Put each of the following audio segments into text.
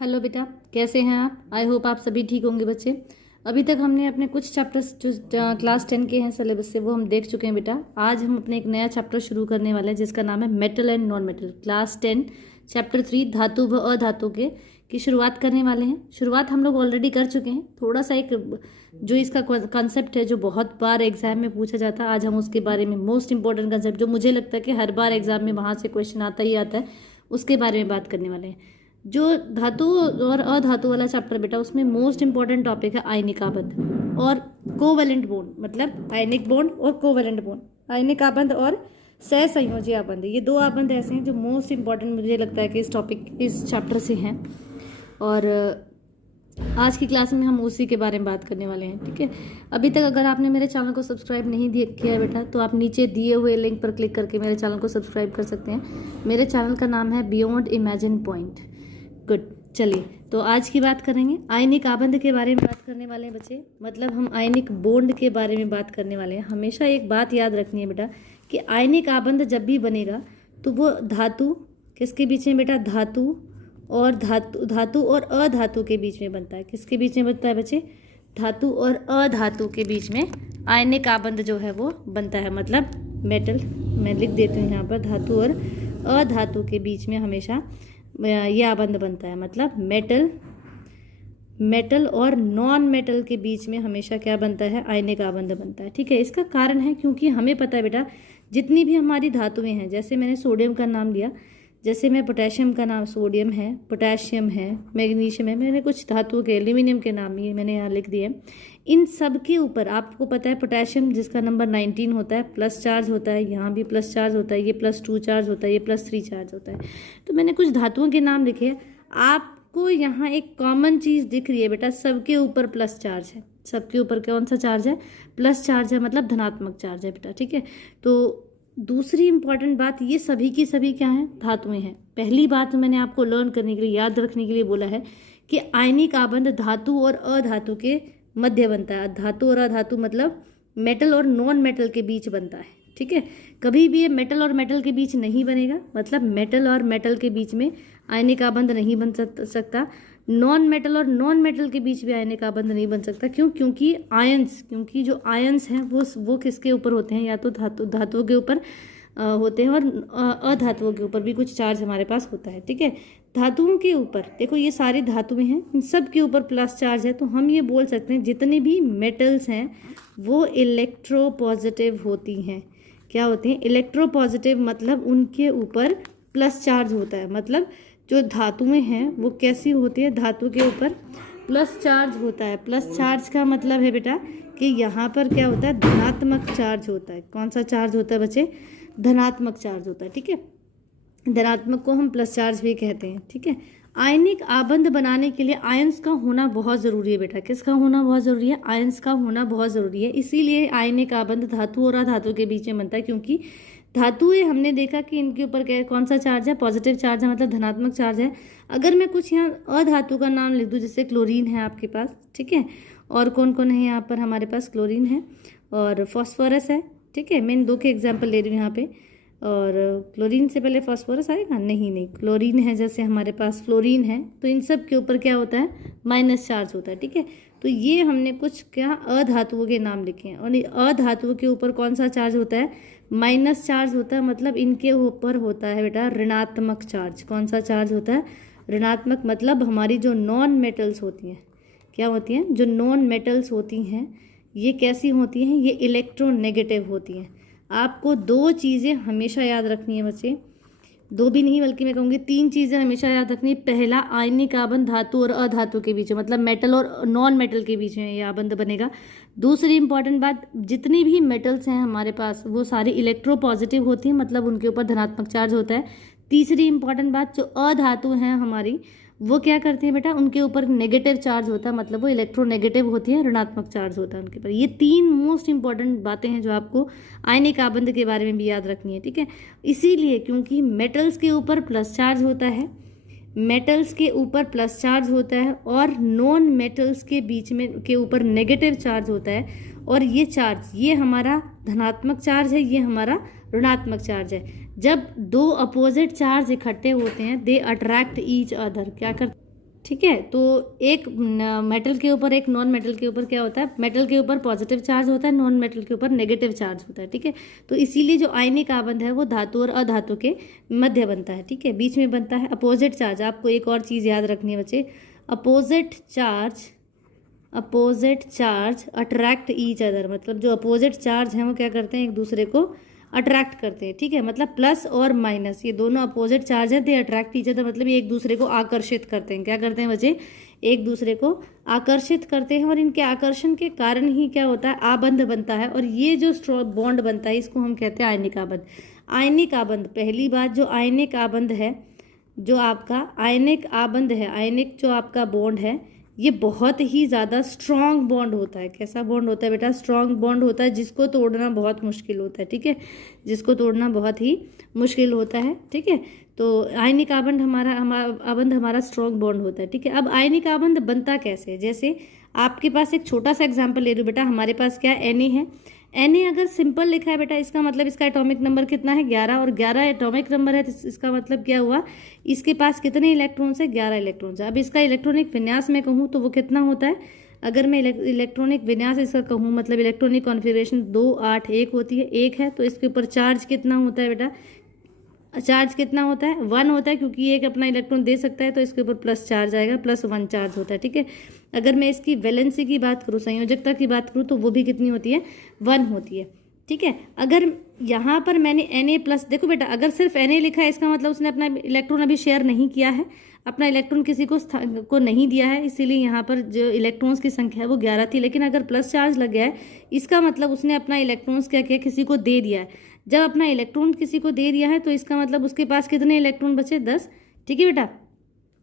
Hello बेटा, कैसे हैं आप? आई होप आप सभी ठीक होंगे बच्चे। अभी तक हमने अपने कुछ चैप्टर्स जो क्लास 10 के हैं सिलेबस से वो हम देख चुके हैं बेटा। आज हम अपने एक नया चैप्टर शुरू करने वाले हैं जिसका नाम है metal and non metal. Class 10 chapter 3 धातु व अधातु के की शुरुआत करने वाले हैं। शुरुआत हम लोग ऑलरेडी कर चुके हैं। थोड़ा सा एक जो इसका कॉन्सेप्ट है जो बहुत बार एग्जाम में पूछा जाता है, आज हम उसके बारे में मोस्ट इंपॉर्टेंट कंसेप्ट जो मुझे लगता है कि हर बार एग्जाम में वहाँ से क्वेश्चन आता ही आता है, उसके बारे में बात करने वाले हैं। जो धातु और अधातु वाला चैप्टर बेटा, उसमें मोस्ट इंपॉर्टेंट टॉपिक है आयनिक आबंध और कोवेलेंट बॉन्ड। मतलब आयनिक बॉन्ड और कोवेलेंट बॉन्ड, आयनिक आबंध और सहसंयोजी आबंध, ये दो आबंध ऐसे हैं जो मोस्ट इंपॉर्टेंट मुझे लगता है कि इस चैप्टर से हैं। और आज की क्लास में हम उसी के बारे में बात करने वाले हैं। ठीक है, अभी तक अगर आपने मेरे चैनल को सब्सक्राइब नहीं किया है बेटा, तो आप नीचे दिए हुए लिंक पर क्लिक करके मेरे चैनल को सब्सक्राइब कर सकते हैं। मेरे चैनल का नाम है बियॉन्ड इमेजिन पॉइंट। गुड, चलिए तो आज की बात करेंगे आयनिक आबंध के बारे में बात करने वाले हैं बच्चे। मतलब हम आयनिक बॉन्ड के बारे में बात करने वाले हैं। हमेशा एक बात याद रखनी है बेटा कि आयनिक आबंध जब भी बनेगा तो वो धातु किसके बीच में बेटा, धातु और अधातु के बीच में बनता है। किसके बीच में बनता है बच्चे? धातु और अधातु के बीच में आयनिक आबंध जो है वो बनता है। मतलब मेटल, मैं लिख देती हूँ यहाँ पर, धातु और अधातु के बीच में हमेशा ये आबंध बनता है। मतलब मेटल और नॉन मेटल के बीच में हमेशा क्या बनता है? आयनिक आबंध बनता है। ठीक है, इसका कारण है क्योंकि हमें पता है बेटा जितनी भी हमारी धातुएं हैं, जैसे मैंने सोडियम का नाम लिया, जैसे मैं पोटेशियम का नाम, सोडियम है, पोटेशियम है, मैग्नीशियम है, मैंने कुछ धातुओं के, एल्यूमिनियम के नाम ये मैंने यहाँ लिख दिए। इन सब के ऊपर आपको पता है पोटेशियम जिसका नंबर 19 होता है, प्लस चार्ज होता है, यहाँ भी प्लस चार्ज होता है, ये +2 चार्ज होता है, ये +3 चार्ज होता है। तो मैंने कुछ धातुओं के नाम लिखे। आपको यहाँ एक कॉमन चीज़ दिख रही है बेटा, सबके ऊपर प्लस चार्ज है। सबके ऊपर कौन सा चार्ज है? प्लस चार्ज है, मतलब धनात्मक चार्ज है बेटा। ठीक है, तो दूसरी इंपॉर्टेंट बात, ये सभी की सभी क्या हैं? धातुएं हैं। पहली बात मैंने आपको लर्न करने के लिए, याद रखने के लिए बोला है कि आयनिक आबंध धातु और अधातु के मध्य बनता है। धातु और अधातु मतलब मेटल और नॉन मेटल के बीच बनता है। ठीक है, कभी भी ये मेटल और मेटल के बीच नहीं बनेगा। मतलब मेटल और मेटल के बीच में आयनिक आबंध नहीं बन सकता। नॉन मेटल और नॉन मेटल के बीच भी आयनिक आबंध नहीं बन सकता। क्यों? क्योंकि जो आयंस हैं वो किसके ऊपर होते हैं? या तो धातुओं के ऊपर होते हैं और अधातुओं के ऊपर भी कुछ चार्ज हमारे पास होता है। ठीक है, धातुओं के ऊपर देखो, ये सारी धातुएं हैं, इन सब के ऊपर प्लस चार्ज है। तो हम ये बोल सकते हैं जितने भी मेटल्स हैं वो इलेक्ट्रोपॉजिटिव होती हैं। क्या होती हैं? इलेक्ट्रोपॉजिटिव, मतलब उनके ऊपर प्लस चार्ज होता है। मतलब जो धातुएं हैं वो कैसी होती है? धातु के ऊपर प्लस चार्ज होता है। प्लस चार्ज का मतलब है बेटा कि यहाँ पर क्या होता है? धनात्मक चार्ज होता है। कौन सा चार्ज होता है बच्चे? धनात्मक चार्ज होता है। ठीक है, धनात्मक को हम प्लस चार्ज भी कहते हैं। ठीक है, आयनिक आबंध बनाने के लिए आयंस का होना बहुत ज़रूरी है बेटा। किसका होना बहुत ज़रूरी है? आयंस का होना बहुत ज़रूरी है। इसीलिए आयनिक आबंध धातु और अधातु के बीच में बनता है, क्योंकि धातुएं हमने देखा कि इनके ऊपर क्या, कौन सा चार्ज है? पॉजिटिव चार्ज है, मतलब धनात्मक चार्ज है। अगर मैं कुछ यहाँ अधातु का नाम लिख दूँ, जैसे क्लोरीन है आपके पास, ठीक है, और कौन कौन है यहाँ पर? हमारे पास क्लोरीन है और फॉस्फोरस है। ठीक है, मैं इन दो के एग्जाम्पल ले रही हूँ यहाँ पे। और क्लोरीन से पहले फॉस्फोरस आएगा? नहीं, क्लोरीन है, जैसे हमारे पास फ्लोरीन है, तो इन सब के ऊपर क्या होता है? माइनस चार्ज होता है। ठीक है, तो ये हमने कुछ क्या अधातुओं के नाम लिखे हैं। और अधातुओं के ऊपर कौन सा चार्ज होता है? माइनस चार्ज होता है। मतलब इनके ऊपर होता है बेटा ऋणात्मक चार्ज। कौन सा चार्ज होता है? ऋणात्मक। मतलब हमारी जो नॉन मेटल्स होती हैं, क्या होती हैं? जो नॉन मेटल्स होती हैं ये कैसी होती हैं? ये इलेक्ट्रोनेगेटिव होती हैं। आपको दो चीज़ें हमेशा याद रखनी है बच्चे, दो भी नहीं बल्कि मैं कहूँगी 3 चीज़ें हमेशा याद रखनी है। पहला, आयनिक आबंध धातु और अधातु के बीच में, मतलब मेटल और नॉन मेटल के बीच में ये आबंध बनेगा। दूसरी इंपॉर्टेंट बात, जितनी भी मेटल्स हैं हमारे पास वो सारी इलेक्ट्रोपॉजिटिव होती हैं, मतलब उनके ऊपर धनात्मक चार्ज होता है। तीसरी इंपॉर्टेंट बात, जो अधातु हैं हमारी वो क्या करती हैं बेटा? उनके ऊपर नेगेटिव चार्ज होता है, मतलब वो इलेक्ट्रोनेगेटिव होती है, ऋणात्मक चार्ज होता है उनके ऊपर। ये 3 मोस्ट इंपॉर्टेंट बातें हैं जो आपको आयनिक आबंध के बारे में भी याद रखनी है। ठीक है, इसीलिए क्योंकि मेटल्स के ऊपर प्लस चार्ज होता है, मेटल्स के ऊपर प्लस चार्ज होता है और नॉन मेटल्स के बीच में के ऊपर नेगेटिव चार्ज होता है। और ये चार्ज, ये हमारा धनात्मक चार्ज है, ये हमारा ऋणात्मक चार्ज है। जब दो अपोजिट चार्ज इकट्ठे होते हैं, दे अट्रैक्ट ईच अदर, क्या कर ठीक है। तो एक मेटल के ऊपर एक नॉन मेटल के ऊपर क्या होता है, मेटल के ऊपर पॉजिटिव चार्ज होता है, नॉन मेटल के ऊपर नेगेटिव चार्ज होता है। ठीक है, तो इसीलिए जो आयनिक आबंध है वो धातु और अधातु के मध्य बनता है। ठीक है, बीच में बनता है। अपोजिट चार्ज, आपको एक और चीज़ याद रखनी है बच्चे, opposite charge attract each other, मतलब जो अपोजिट चार्ज हैं वो क्या करते हैं, एक दूसरे को अट्रैक्ट करते हैं। ठीक है, मतलब प्लस और माइनस ये दोनों अपोजिट चार्ज हैं, दे अट्रैक्ट ईच अदर, मतलब ये एक दूसरे को आकर्षित करते हैं। क्या करते हैं बच्चे, एक दूसरे को आकर्षित करते हैं, और इनके आकर्षण के कारण ही क्या होता है, आबंध बनता है। और ये जो बॉन्ड बनता है इसको हम कहते हैं आयनिक आबंध। आयनिक आबंध, पहली बात जो आयनिक आबंध है, जो आपका आयनिक आबंध है, आयनिक जो आपका बॉन्ड है, ये बहुत ही ज़्यादा स्ट्रॉन्ग बॉन्ड होता है। कैसा बॉन्ड होता है बेटा, स्ट्रॉन्ग बॉन्ड होता है, जिसको तोड़ना बहुत मुश्किल होता है। ठीक है, जिसको तोड़ना बहुत ही मुश्किल होता है। ठीक है, तो आयनिक आबंध हमारा स्ट्रॉन्ग बॉन्ड होता है। ठीक है, अब आयनिक आबंध बनता कैसे है, जैसे आपके पास एक छोटा सा एग्जाम्पल ले रही हूँ बेटा, हमारे पास क्या है, Na है। Na अगर सिंपल लिखा है बेटा, इसका मतलब इसका एटॉमिक नंबर कितना है, 11, और 11 एटॉमिक नंबर है, तो इसका मतलब क्या हुआ, इसके पास कितने इलेक्ट्रॉन्स है, 11 इलेक्ट्रॉन्स है। अब इसका इलेक्ट्रॉनिक विन्यास में कहूँ तो वो कितना होता है, अगर मैं इलेक्ट्रॉनिक विन्यास इसका कहूँ, मतलब इलेक्ट्रॉनिक कॉन्फ़िगरेशन 2 8 1 होती है, 1 है, तो इसके ऊपर चार्ज कितना होता है बेटा, चार्ज कितना होता है, 1 होता है, क्योंकि एक अपना इलेक्ट्रॉन दे सकता है, तो इसके ऊपर प्लस चार्ज आएगा, +1 चार्ज होता है। ठीक है, अगर मैं इसकी वैलेंसी की बात करूँ, संयोजकता की बात करूँ, तो वो भी कितनी होती है, 1 होती है। ठीक है, अगर यहाँ पर मैंने Na+, देखो बेटा, अगर सिर्फ Na लिखा है, इसका मतलब उसने अपना इलेक्ट्रॉन अभी शेयर नहीं किया है, अपना इलेक्ट्रॉन किसी को नहीं दिया है, इसीलिए यहाँ पर जो इलेक्ट्रॉन्स की संख्या है वो 11 थी। लेकिन अगर प्लस चार्ज लग गया है, इसका मतलब उसने अपना इलेक्ट्रॉन्स क्या किया, किसी को दे दिया है। जब अपना इलेक्ट्रॉन किसी को दे दिया है, तो इसका मतलब उसके पास कितने इलेक्ट्रॉन बचे, 10। ठीक है बेटा,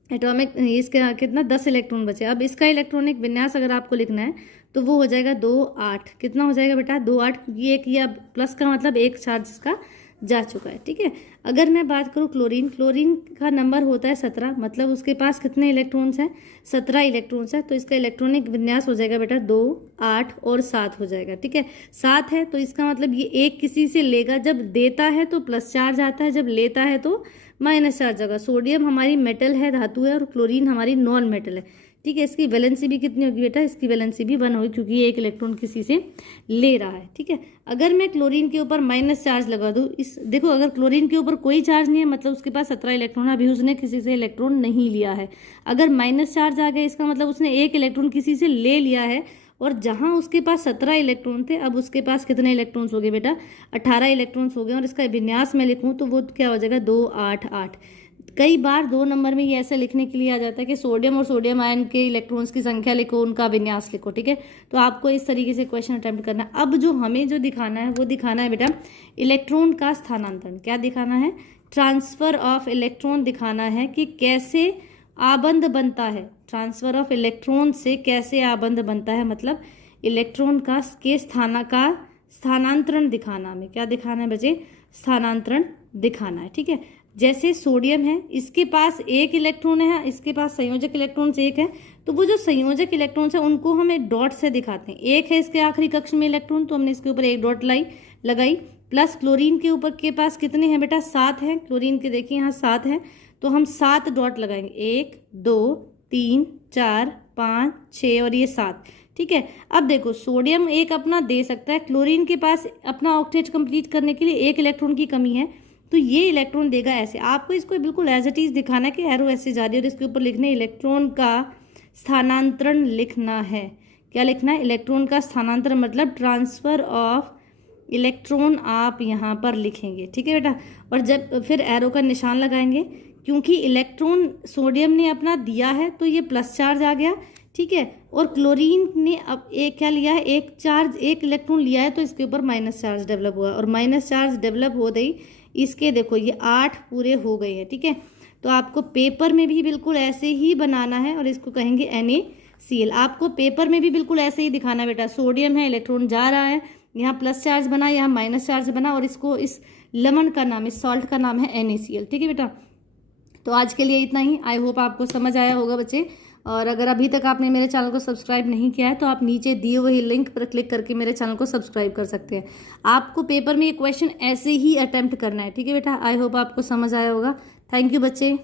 एटॉमिक इसका कितना, 10 इलेक्ट्रॉन बचे। अब इसका इलेक्ट्रॉनिक विन्यास अगर आपको लिखना है तो वो हो जाएगा 2 8। कितना हो जाएगा बेटा, 2 8, क्योंकि एक या प्लस का मतलब एक चार्ज इसका जा चुका है। ठीक है, अगर मैं बात करूँ क्लोरीन, क्लोरीन का नंबर होता है 17, मतलब उसके पास कितने इलेक्ट्रॉन्स हैं, 17 इलेक्ट्रॉन्स है, तो इसका इलेक्ट्रॉनिक विन्यास हो जाएगा बेटा 2 8 और 7 हो जाएगा। ठीक है, 7 है, तो इसका मतलब ये एक किसी से लेगा, जब देता है तो प्लस चार्ज आता है, जब लेता है तो माइनस चार्ज आएगा। सोडियम हमारी मेटल है, धातु है, और क्लोरीन हमारी नॉन मेटल है। ठीक है, इसकी वैलेंसी भी कितनी होगी बेटा, इसकी वैलेंसी भी 1 होगी, क्योंकि ये एक इलेक्ट्रॉन किसी से ले रहा है। ठीक है, अगर मैं क्लोरीन के ऊपर माइनस चार्ज लगा दूँ, इस देखो, अगर क्लोरीन के ऊपर कोई चार्ज नहीं है, मतलब उसके पास 17 इलेक्ट्रॉन है, अभी उसने किसी से इलेक्ट्रॉन नहीं लिया है। अगर माइनस चार्ज आ गया, इसका मतलब उसने एक इलेक्ट्रॉन किसी से ले लिया है, और जहां उसके पास 17 इलेक्ट्रॉन थे, अब उसके पास कितने इलेक्ट्रॉन्स हो गए बेटा, 18 इलेक्ट्रॉन्स हो गए। और इसका विन्यास में लिखूं तो वो क्या हो जाएगा, 2 8 8। कई बार 2 नंबर में ये ऐसा लिखने के लिए आ जाता है कि सोडियम और सोडियम आयन के इलेक्ट्रॉन्स की संख्या लिखो, उनका विन्यास लिखो। ठीक है, तो आपको इस तरीके से क्वेश्चन अटेम्प्ट करना है। अब जो हमें जो दिखाना है वो दिखाना है बेटा इलेक्ट्रॉन का स्थानांतरण। क्या दिखाना है, ट्रांसफर ऑफ इलेक्ट्रॉन दिखाना है, कि कैसे आबंध बनता है, ट्रांसफर ऑफ इलेक्ट्रॉन से कैसे आबंध बनता है, मतलब इलेक्ट्रॉन का स्थानांतरण दिखाना। हमें क्या दिखाना है बच्चे, स्थानांतरण दिखाना है। ठीक है, जैसे सोडियम है, इसके पास एक इलेक्ट्रॉन है, इसके पास संयोजक इलेक्ट्रॉन एक है, तो वो जो संयोजक इलेक्ट्रॉन है उनको हम एक डॉट से दिखाते हैं। एक है इसके आखिरी कक्ष में इलेक्ट्रॉन, तो हमने इसके ऊपर एक डॉट लगाई। प्लस क्लोरीन के ऊपर के पास कितने हैं बेटा, 7 हैं, क्लोरीन के देखिए यहाँ 7 है, तो हम 7 डॉट लगाएंगे, 1 2 3 4 5 6 और ये 7। ठीक है, अब देखो सोडियम एक अपना दे सकता है, क्लोरीन के पास अपना ऑक्टेट कंप्लीट करने के लिए एक इलेक्ट्रॉन की कमी है, तो ये इलेक्ट्रॉन देगा ऐसे। आपको इसको बिल्कुल एज इट इज दिखाना है कि एरो ऐसे जा रही है, और इसके ऊपर लिखने इलेक्ट्रॉन का स्थानांतरण लिखना है। क्या लिखना है, इलेक्ट्रॉन का स्थानांतरण, मतलब ट्रांसफर ऑफ इलेक्ट्रॉन आप यहाँ पर लिखेंगे। ठीक है बेटा, और जब फिर एरो का निशान लगाएंगे, क्योंकि इलेक्ट्रॉन सोडियम ने अपना दिया है तो ये प्लस चार्ज आ गया। ठीक है, और क्लोरीन ने अब एक क्या लिया है, एक इलेक्ट्रॉन लिया है, तो इसके ऊपर माइनस चार्ज डेवलप हुआ, और माइनस चार्ज डेवलप हो गई, इसके देखो ये 8 पूरे हो गए हैं। ठीक है, तो आपको पेपर में भी बिल्कुल ऐसे ही बनाना है, और इसको कहेंगे NaCl। आपको पेपर में भी बिल्कुल ऐसे ही दिखाना बेटा, सोडियम है, इलेक्ट्रॉन जा रहा है, यहाँ प्लस चार्ज बना, यहाँ माइनस चार्ज बना, और इसको इस लवण का नाम, इस सॉल्ट का नाम है NaCl। ठीक है बेटा, तो आज के लिए इतना ही। आई होप आपको समझ आया होगा बच्चे, और अगर अभी तक आपने मेरे चैनल को सब्सक्राइब नहीं किया है तो आप नीचे दिए हुए लिंक पर क्लिक करके मेरे चैनल को सब्सक्राइब कर सकते हैं। आपको पेपर में ये क्वेश्चन ऐसे ही अटेम्प्ट करना है। ठीक है बेटा, आई होप आपको समझ आया होगा। थैंक यू बच्चे।